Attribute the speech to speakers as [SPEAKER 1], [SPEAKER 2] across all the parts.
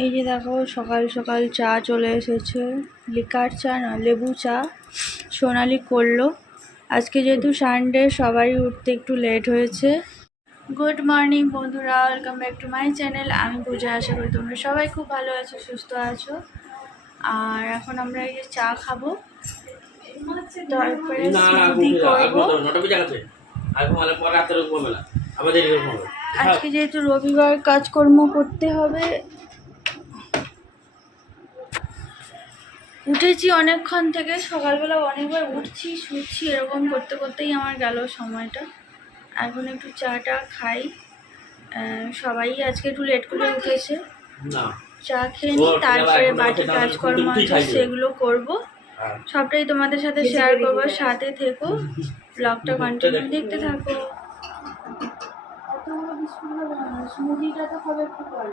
[SPEAKER 1] এই যে দেখো সকাল সকাল চা চলে এসেছে। লিকার চা না লেবু চা সোনালি করল। আজকে যেহেতু সানডে সবাই উঠতে একটু লেট হয়েছে। গুড মর্নিং বন্ধুরা welcome back to my channel আমি পূজা আশা করি তোমরা সবাই খুব ভালো আছো সুস্থ আছো। আর এখন আমরা এই যে চা খাব। তারপরে আজকে যেহেতু রবিবার কাজকর্ম করতে হবে উঠেছি অনেকক্ষণ থেকে সকালবেলা অনেকবার উঠছি শুচ্ছি এরকম করতে করতেই আমার গেল সময়টা। এখন একটু চাটা খাই। সবাই আজকে একটু লেট করে উঠেছে। চা খেয়ে নিই তারপরে বাকি কাজকর্ম আছে সেগুলো করব।
[SPEAKER 2] হ্যাঁ।
[SPEAKER 1] সবটাই তোমাদের সাথে শেয়ার করব সাথে থেকো। ব্লগটা কন্টিনিউ দেখতে থাকো। স্মুদিটা তো খাবে একটু পরে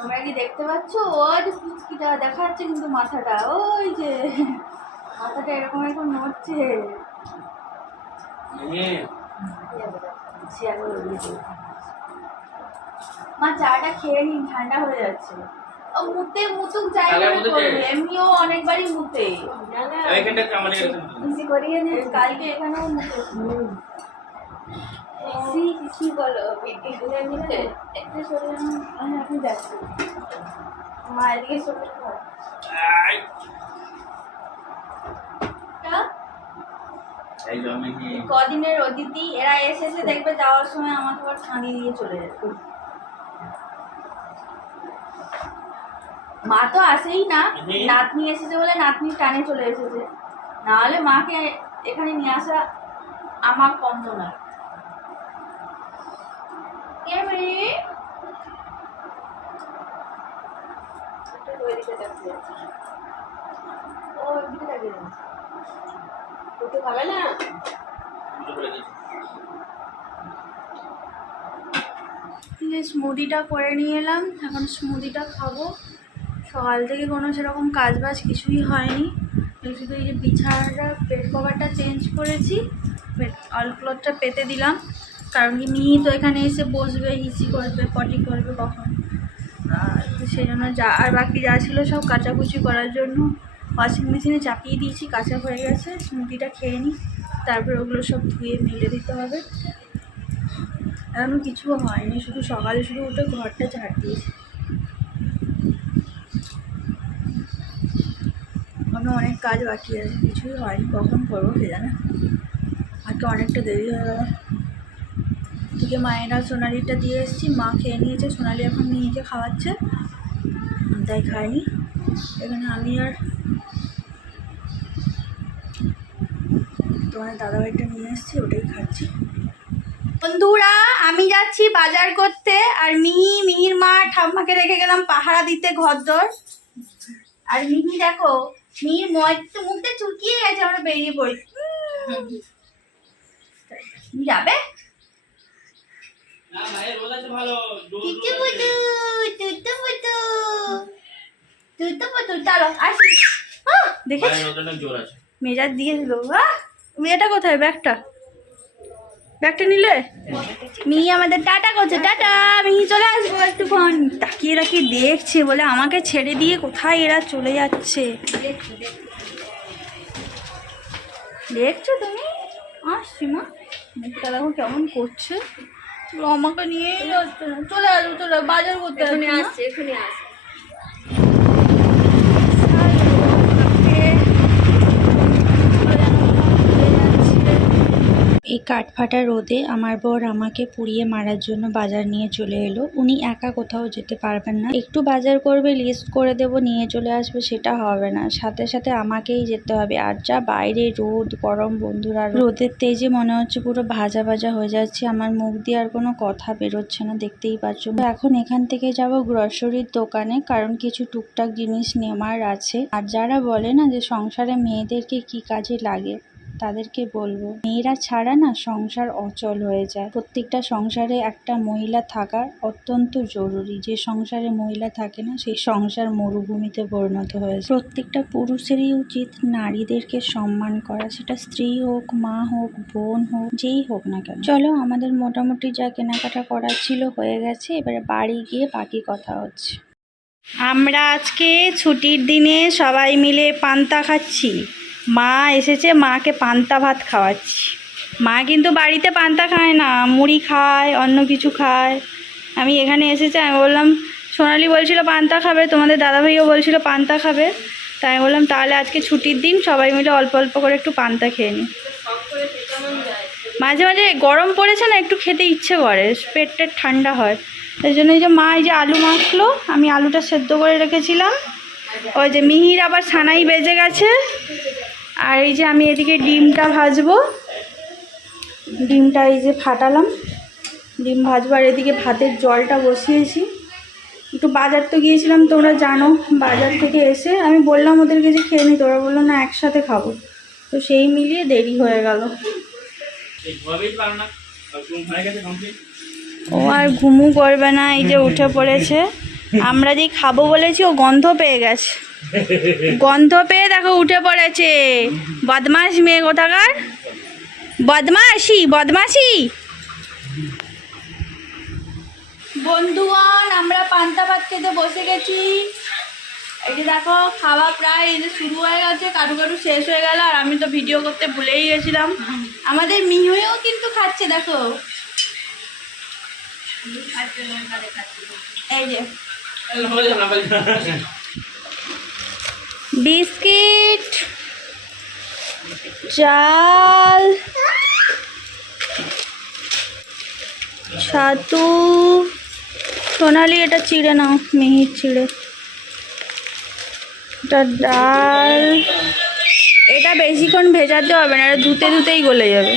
[SPEAKER 1] তোমরা কি দেখতে পাচ্ছ? ওই যে পুচকিটা দেখা যাচ্ছে কিন্তু মাথাটা। ওই যে মাথাটা এরকম এরকম নড়ছে। মা চাটা খেয়ে নিন ঠান্ডা হয়ে যাচ্ছে। ও মুতে মুতুক যাই এমনিও অনেকবারই মুতে। কালকে এখানেও মুতে। সি কি বলো একটু সরে আমি এখন যাচ্ছি। মা এদিকে কদিনের অতিথি এরা এসেছে দেখবে যাওয়ার সময় আমাকে আবার ছাঁদি দিয়ে চলে যাবে। মা তো আসেই না। নাতনি এসেছে বলে নাতনির টানে চলে এসেছে। নাহলে মাকে এখানে নিয়ে আসা আমার কম না। ও খাবে না। স্মুদিটা করে নিয়ে এলাম। এখন স্মুদিটা খাব। সকাল থেকে কোনো সেরকম কাজ বাজ কিছুই হয়নি। শুধু এই যে বিছানাটা বেড কভারটা চেঞ্জ করেছি। বেড অল ক্লথটা পেতে দিলাম। কারণ কি মিহি তো এখানে এসে বসবে, হিসি করবে পটি করবে কখন? আর সেই জন্য যা, আর বাকি যা ছিল সব কাচাকুচি করার জন্য ওয়াশিং মেশিনে চাপিয়ে দিয়েছি, কাঁচা হয়ে গেছে স্মুদিটা খেয়ে নিই, তারপর ওগুলো সব ধুয়ে মেলে দিতে হবে। এখনও কিছু হয়নি, শুধু সকালে শুধু উঠে ঘরটা ঝাড় দিয়েছি। এখনও অনেক কাজ বাকি আছে, কিছুই হয়নি, কখন করব কে জানে? আজকে অনেকটা দেরি হয়ে গেল। থেকে মায়েরা সোনালিটা দিয়ে এসেছি, মা খেয়ে নিয়েছে, সোনালি এখন নিয়েছে খাওয়াচ্ছে। তাই খায়নি। এখানে আমি আর তোমার দাদাভাইটা নিয়ে এসেছি, ওটাই খাচ্ছি। বন্ধুরা, আমি যাচ্ছি বাজার করতে, আর মিহি, মিহির মা ঠাম্মাকে রেখে গেলাম পাহারা দিতে ঘরদর। আর মিহি দেখো, মিহির মধ্যে মুখটা চুকিয়ে গেছে, আমরা বেরিয়ে পড়ি। যাবে? মেজাজ দিয়ে দিল মেয়েটা কোথায়? ব্যাগটা? ব্যাগটা নিলে? মিহি আমাদের টাটা করছে টাটা। মিহি চলে আসব একটুক্ষণ। তাকিয়ে তাকিয়ে দেখছে বলে আমাকে ছেড়ে দিয়ে কোথায় এরা চলে যাচ্ছে? দেখছ তুমি? আসছি মা। মুখটা দেখো কেমন করছে।
[SPEAKER 3] আমাকে নিয়েই না চলে আসব চলে বাজার করতে?
[SPEAKER 4] আসছে এখানে আসছে
[SPEAKER 1] কাঠফাটা রোদে আমার বর আমাকে পুড়িয়ে মারার জন্য বাজার নিয়ে চলে এলো। উনি একা কোথাও যেতে পারবেন না। একটু বাজার করবে লিস্ট করে দেব, নিয়ে চলে আসবে, সেটা হবে না। সাথে সাথে আমাকেই যেতে হবে। আর যা বাইরে রোদ, গরম, বন্ধুরা রোদের তেজে মনে হচ্ছে পুরো ভাজা ভাজা হয়ে যাচ্ছে। আমার মুখ দিয়ে আর কোনো কথা বেরোচ্ছে না, দেখতেই পাচ্ছ। এখন এখান থেকে যাব গ্রসারির দোকানে, কারণ কিছু টুকটাক জিনিস নেওয়ার আছে। আর যারা বলে না যে সংসারে মেয়েদেরকে কি কাজে লাগে তাদেরকে বলব, মেয়েরা ছাড়া না সংসার অচল হয়ে যায়। প্রত্যেকটা সংসারে একটা মহিলা থাকা অত্যন্ত জরুরি। যে সংসারে মহিলা থাকে না, সেই সংসার মরুভূমিতে পরিণত হয়েছে প্রত্যেকটা পুরুষেরই উচিত নারীদেরকে সম্মান করা। সেটা স্ত্রী হোক, মা হোক, বোন হোক, যেই হোক না কেন। চলো, আমাদের মোটামুটি যা কেনাকাটা করার ছিল হয়ে গেছে। এবারে বাড়ি গিয়ে বাকি কথা হচ্ছে। আমরা আজকে ছুটির দিনে সবাই মিলে পান্তা খাচ্ছি। মা এসেছে, মাকে পান্তা ভাত খাওয়াচ্ছি। মা কিন্তু বাড়িতে পান্তা খায় না, মুড়ি খায়, অন্য কিছু খায়। আমি এখানে এসেছি, আমি বললাম, সোনালি বলছিল, পান্তা খাবে। তোমাদের দাদাভাইও বলছিল, পান্তা খাবে। তাই আমি বললাম, তাহলে আজকে ছুটির দিন সবাই মিলে অল্প অল্প করে একটু পান্তা খেয়ে নিই। মাঝে মাঝে গরম পড়েছে না, একটু খেতে ইচ্ছে করে পেটটা ঠান্ডা হয়। তাই জন্য এই যে মা এই যে আলু মাখলো, আমি আলুটা সেদ্ধ করে রেখেছিলাম। ওই যে মিহির আবার ছানাই বেজে গেছে। আর এই যে আমি এদিকে ডিমটা ভাজবো। ডিমটা এই যে ফাটালাম। ডিম ভাজবো আর এদিকে ভাতের জলটা বসিয়েছি। একটু বাজার তো গিয়েছিলাম তোমরা জানো বাজার থেকে এসে আমি বললাম ওদেরকে যে খেয়ে নিতে ওরা বলল না একসাথে খাব। তো সেই মিলিয়ে দেরি হয়ে গেল।
[SPEAKER 2] না।
[SPEAKER 1] ও আর ঘুমু করবে না এই যে উঠে পড়েছে। আমরা যেই খাব বলেছি ও গন্ধ পেয়ে গেছে। গন্ধ পেয়ে দেখো উঠে পড়েছে। বদমাস মেয়ে কোথাকার? বদমাসি বদমাসি বন্ধুগণ আমরা পান্তা ভাত খেতে বসে গেছি। এই যে দেখো, খাওয়া প্রায় এই যে শুরু হয়ে গেছে, কারু কারু শেষ হয়ে গেল, আর আমি তো ভিডিও করতে ভুলেই গেছিলাম। আমাদের মিহুয়েও কিন্তু খাচ্ছে, দেখো। এই যে।
[SPEAKER 2] হয়ে
[SPEAKER 1] বিস্কিট, চাল, ছাতু। সোনালি, এটা চিড়ে নাও, মিহির চিড়ে। এটা ডাল। এটা বেশিক্ষণ ভেজাতে হবে না, এটা ধুতে ধুতেই গলে যাবে।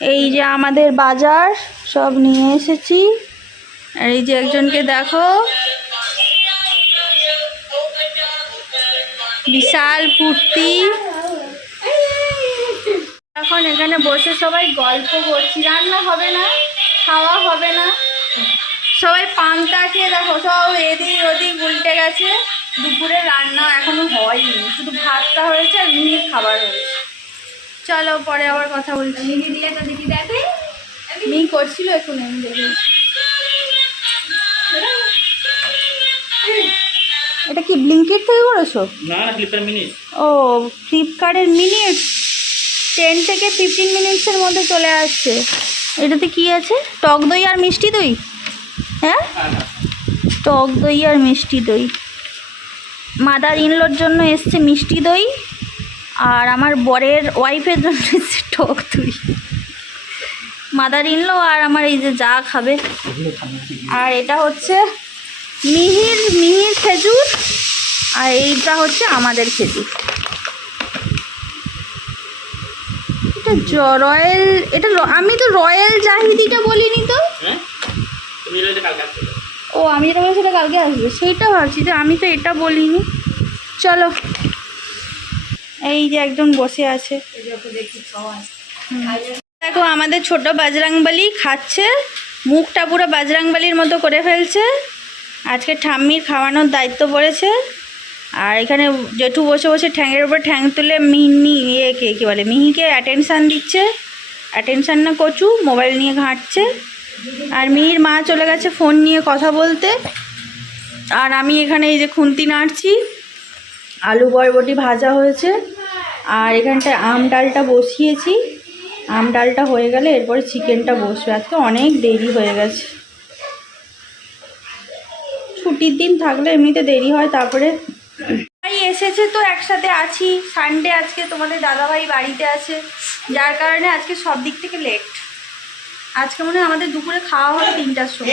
[SPEAKER 1] এই যে আমাদের বাজার, সব নিয়ে এসেছি। আর এই যে একজনকে দেখো। বিশাল ফুর্তি এখন এখানে বসে সবাই গল্প করছি। রান্না হবে না খাওয়া হবে না। সবাই পান্তা খেয়ে দেখো সব এদিক ওদিক উল্টে গেছে। দুপুরে রান্না এখনও হয়নি শুধু ভাতটা হয়েছে আর মিহির খাবার হয়েছে। চলো পরে আবার কথা বলছি। মিহি দিয়ে তো দিদি দেখে। মিহি করছিল এখন আমি দেখে। এটা কি ব্লিঙ্কেট থেকে করেছ?
[SPEAKER 2] না ফ্লিপকার্ট মিনিট
[SPEAKER 1] ও ফ্লিপকার্টের মিনিট টেন থেকে ফিফটিন মিনিটসের মধ্যে চলে আসছে। এটাতে কি আছে? টক দই আর মিষ্টি দই? হ্যাঁ? টক দই আর মিষ্টি দই। মাদার ইনলোর জন্য এসছে মিষ্টি দই আর আমার বরের ওয়াইফের জন্য এসছে টক দই। মাদার ইনলো আর আমার এই যে যা খাবে। আর এটা হচ্ছে মিহির মিহির খেজুর আর এইটা হচ্ছে আমাদের খেজুর। এটা রয়্যাল এটা আমি তো রয়্যাল জাহিদিটা বলিনি তো।
[SPEAKER 2] হ্যাঁ।
[SPEAKER 1] ও আমি যেটা বলছি সেটা কালকে আসবে। সেইটা ভাবছি যে আমি তো এটা বলিনি। চলো। এই যে একজন বসে আছে। দেখো আমাদের ছোট বাজরাংবালি খাচ্ছে। মুখটা পুরো বাজরাংবালির মতো করে ফেলছে। আজকে ঠাম্মির খাওয়ানোর দায়িত্ব পড়েছে। আর এখানে জেঠু বসে বসে ঠ্যাঙের উপর ঠ্যাং তুলে মিহিনি ইয়েকে কী বলে, মিহিকে অ্যাটেনশান দিচ্ছে। অ্যাটেনশান না কচু মোবাইল নিয়ে ঘাঁটছে। আর মিহির মা চলে গেছে ফোন নিয়ে কথা বলতে। আর আমি এখানে এই যে খুন্তি নাড়ছি। আলু বরবটি ভাজা হয়েছে। আর এখানটায় আম ডালটা বসিয়েছি। আম ডালটা হয়ে গেলে এরপরে চিকেনটা বসবে। আজকে অনেক দেরি হয়ে গেছে। ছুটির দিন থাকলে এমনিতে দেরি হয় তারপরে ভাই এসেছে তো একসাথে আছি। সানডে আজকে তোমাদের দাদাভাই বাড়িতে আছে যার কারণে আজকে সব দিক থেকে লেট আজকে মনে হয় আমাদের দুপুরে খাওয়া হবে তিনটার সময়।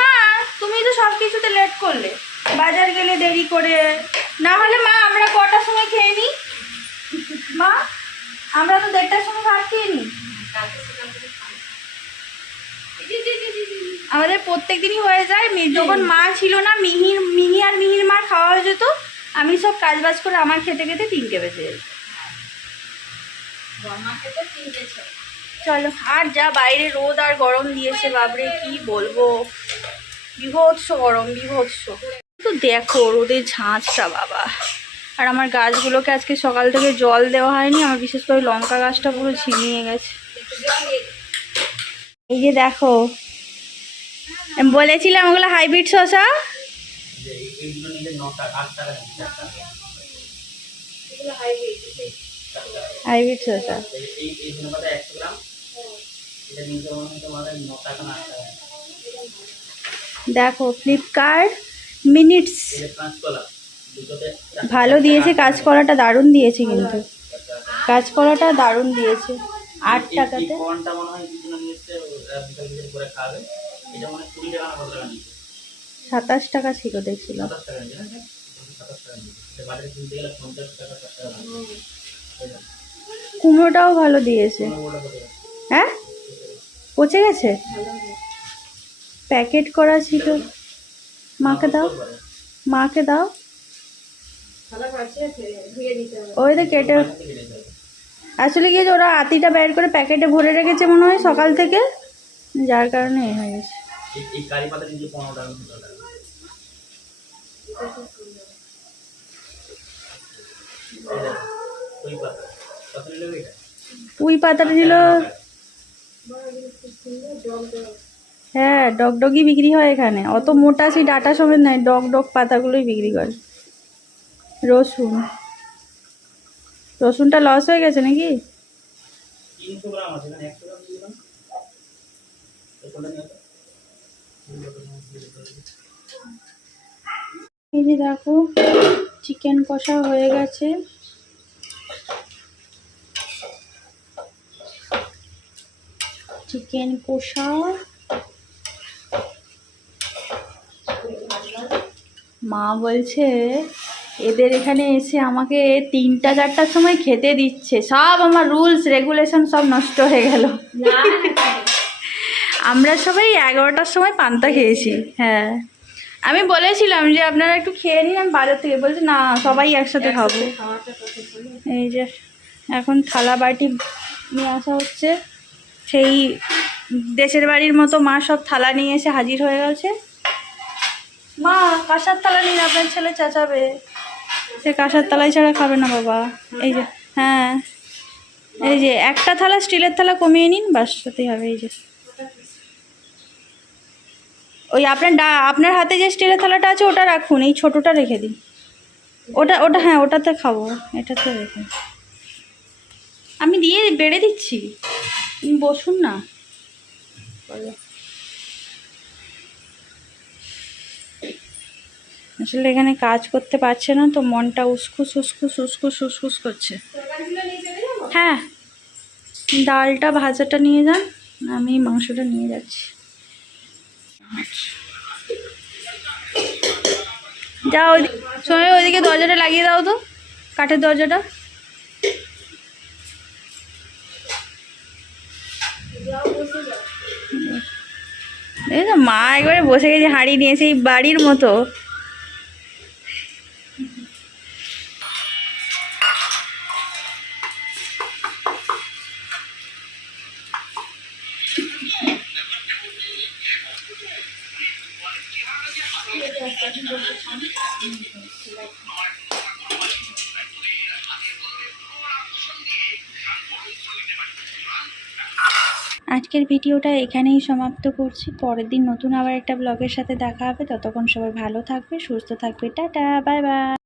[SPEAKER 1] হ্যাঁ তুমি তো সব কিছুতে লেট করলে। বাজার গেলে দেরি করে। না হলে মা আমরা কটার সময় খেয়ে নিই? মা আমরা তো দেড়টার সময় ভাত খেয়ে নিই। আমাদের প্রত্যেক দিনই হয়ে যায়। যখন মা ছিল না মিহির মিহি আর মিহির মার খাওয়া হয়ে যেত আমি সব কাজ বাজ করে আমার খেতে খেতে তিনটে বেজে যেত। চলো আর যা বাইরে রোদ আর গরম দিয়েছে বাবরে কি বলব? বিভৎস গরম বিভৎস। তো দেখো রোদের ঝাঁঝটা বাবা। আর আমার গাছগুলোকে আজকে সকাল থেকে জল দেওয়া হয়নি আমার বিশেষ করে লঙ্কা গাছটা পুরো ঝিমিয়ে গেছে। এই যে দেখো বলেছিলাম ওগুলো হাইব্রিড
[SPEAKER 2] টাকা।
[SPEAKER 1] হাইব্রিড
[SPEAKER 2] টাকা
[SPEAKER 1] দেখো, ফ্লিপকার্ট মিনিটস। ভালো দিয়েছে কাঁচকলাটা দারুণ দিয়েছে কিন্তু। কাজ করাটা দারুণ দিয়েছে। আট টাকাতে।
[SPEAKER 2] এটা মনে কুড়ি টাকা না কত টাকা
[SPEAKER 1] সাতাশ টাকা ছিল দেখছিলাম।
[SPEAKER 2] সাতাশ টাকা নিচ্ছে না সাতাশ টাকা নিচ্ছে বাজারে কিনতে গেলে পঞ্চাশ টাকা ষাট টাকা লাগে। এই দেখো,
[SPEAKER 1] কুমড়োটাও ভালো দিয়েছে। হ্যাঁ? পচে গেছে? প্যাকেট করা ছিল। মাকে দাও। মাকে দাও। ওই তো কেটে। আসলে কি ওরা আতিটা বের করে প্যাকেটে ভরে রেখেছে মনে হয় সকাল থেকে। যার কারণে এ হয়ে গেছে।
[SPEAKER 2] এই- কারি পাতা নিচ্ছে পনেরো টাকা সতেরো
[SPEAKER 1] পুঁই পাতাটা ছিল হ্যাঁ ডগডগই বিক্রি হয় এখানে। অত মোটা সেই ডাটা সমেত নয় ডগ ডগ পাতাগুলোই বিক্রি করে। রসুন। রসুনটা লস হয়ে গেছে নাকি?
[SPEAKER 2] তিনশো গ্রাম আছে একশো গ্রাম এই
[SPEAKER 1] যে দেখো চিকেন কষা হয়ে গেছে। চিকেন কষা। মা বলছে, এদের এখানে এসে আমাকে তিনটা চারটার সময় খেতে দিচ্ছে। সব আমার রুলস রেগুলেশন সব নষ্ট হয়ে গেল। আমরা সবাই এগারোটার সময় পান্তা খেয়েছি হ্যাঁ। আমি বলেছিলাম যে আপনারা একটু খেয়ে নিন আমি বাজার থেকে। বলছি না সবাই একসাথে খাব। এই যে এখন থালা বাটি নিয়ে আসা হচ্ছে। সেই দেশের বাড়ির মতো মা সব থালা নিয়ে এসে হাজির হয়ে গেছে। মা কাঁসার থালা নিন আপনার ছেলে চেঁচাবে? সে কাঁসার থালাই ছাড়া খাবে না বাবা। এই যে হ্যাঁ। এই যে একটা থালা স্টিলের থালা কমিয়ে নিন বাস সাথেই হবে এই যে। ওই আপনার ডা, আপনার হাতে যে স্টিলের থালাটা আছে, ওটা রাখুন, এই ছোটোটা রেখে দিন। ওটা ওটা হ্যাঁ ওটাতে খাব, এটাতে রেখে আমি দিয়ে বেড়ে দিচ্ছি। বসুন না। আসলে এখানে কাজ করতে পারছে না তো, মনটা উসকুস উসকুস উসকুস উসকুস করছে। হ্যাঁ ডালটা ভাজাটা নিয়ে যান, আমি মাংসটা নিয়ে যাচ্ছি। যাও সময় ওইদিকে দরজাটা লাগিয়ে দাও তো, কাঠের দরজাটা। মা একবারে বসে গেছে, হাঁড়ি নিয়েছে এই বাড়ির মতো। আজকের ভিডিওটা এখানেই সমাপ্ত করছি। পরের দিন নতুন আবার একটা ব্লগের সাথে দেখা হবে। ততক্ষণ সবাই ভালো থাকবে, সুস্থ থাকবে। Tata bye bye